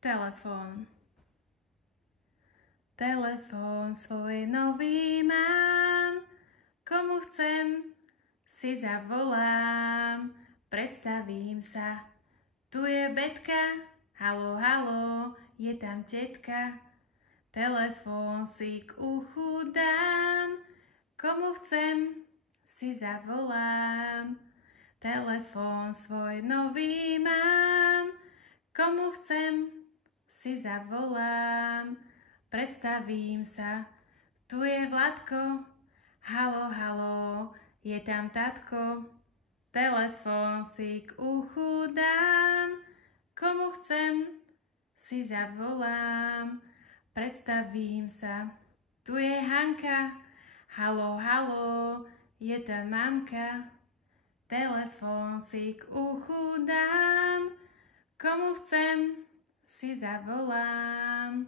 Telefón. Telefón svoj nový mám, komu chcem, si zavolám, predstavím sa. Tu je Betka, haló, haló, je tam tetka. Telefón si k uchu dám, komu chcem, si zavolám. Telefón svoj nový mám, komu chcem, si zavolám. Predstavím sa, tu je Vladko, haló, haló, je tam tatko. Telefón si k uchu dám, komu chcem, si zavolám. Predstavím sa, tu je Hanka, haló, haló, je tam mamka. Telefón si k uchu dám, komu chcem, si zavolám.